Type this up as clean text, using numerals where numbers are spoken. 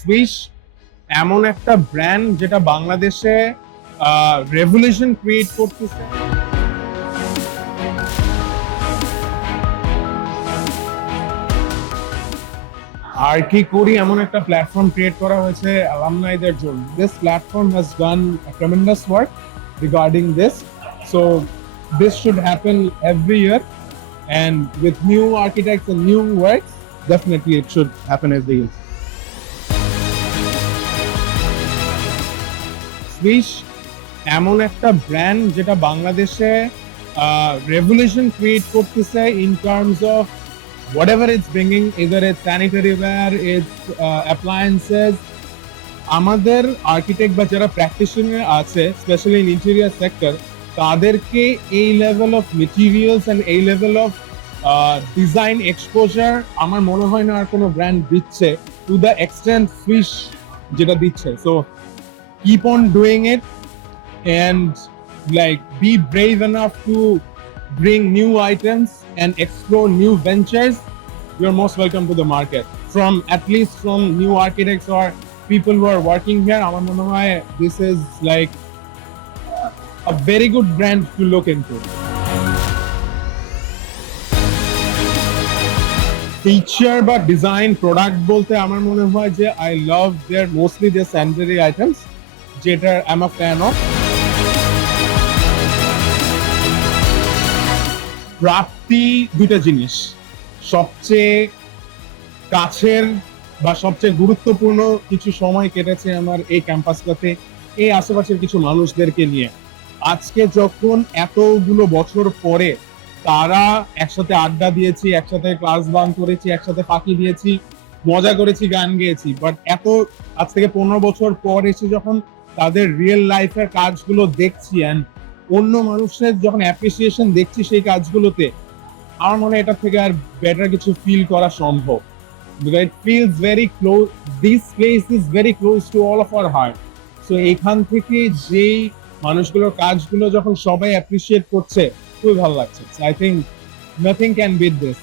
সুইশ এমন একটা ব্র্যান্ড যেটা বাংলাদেশে রেভলিউশন ক্রিয়েট করতেছে। আর কি করি এমন একটা প্ল্যাটফর্ম ক্রিয়েট করা হয়েছে অ্যালামনাইদের জন্য। This platform has done tremendous work regarding this, so this should happen every year, and with new architects and new works, definitely it should happen every year. সুইশ এমন একটা ব্র্যান্ড যেটা বাংলাদেশে রেভলিউশন ক্রিয়েট করতেছে in terms of whatever it's bringing, either it's sanitary ware, it's appliances. আমাদের architect বা যারা practitioner আছে specially in interior sector, তাদেরকে এই লেভেল অফ মেটেরিয়ালস এন্ড এই লেভেল অফ ডিজাইন এক্সপোজার আমার মনে হয় না আর কোনো ব্র্যান্ড দিচ্ছে টু দ্য এক্সটেন্ট সুইশ যেটা দিচ্ছে। So keep on doing it and like be brave enough to bring new items and explore new ventures. You're most welcome to the market, from at least from new architects or people who are working here. Amar mone hoy this is like a very good brand to look into. Feature বা design product বলতে আমার মনে হয় যে I love their mostly their sanitary items, যেটা I'm a fan of. প্রাপ্তি দুইটা জিনিস, সবচেয়ে কাছের বা সবচেয়ে গুরুত্বপূর্ণ কিছু সময় কেটেছে আমার এই ক্যাম্পাসটাতে এই আশেপাশের কিছু মানুষদেরকে নিয়ে। আজকে যখন এতগুলো বছর পরে তারা একসাথে আড্ডা দিয়েছি, একসাথে ক্লাস বাঙ্ক করেছি, একসাথে ফাঁকি দিয়েছি, মজা করেছি, গান গেয়েছি, বাট এত আজ থেকে 15 বছর পর এসে যখন তাদের রিয়েল লাইফের কাজগুলো দেখছি অ্যান্ড অন্য মানুষের যখন অ্যাপ্রিসিয়েশন দেখছি সেই কাজগুলোতে, আমার মনে হয় এটার থেকে আর বেটার কিছু ফিল করা সম্ভব। Because it feels very close, this place is very close to all of our heart. So এখান থেকে যেই মানুষগুলোর কাজগুলো যখন সবাই অ্যাপ্রিসিয়েট করছে খুবই ভালো লাগছে। So I think nothing can beat this.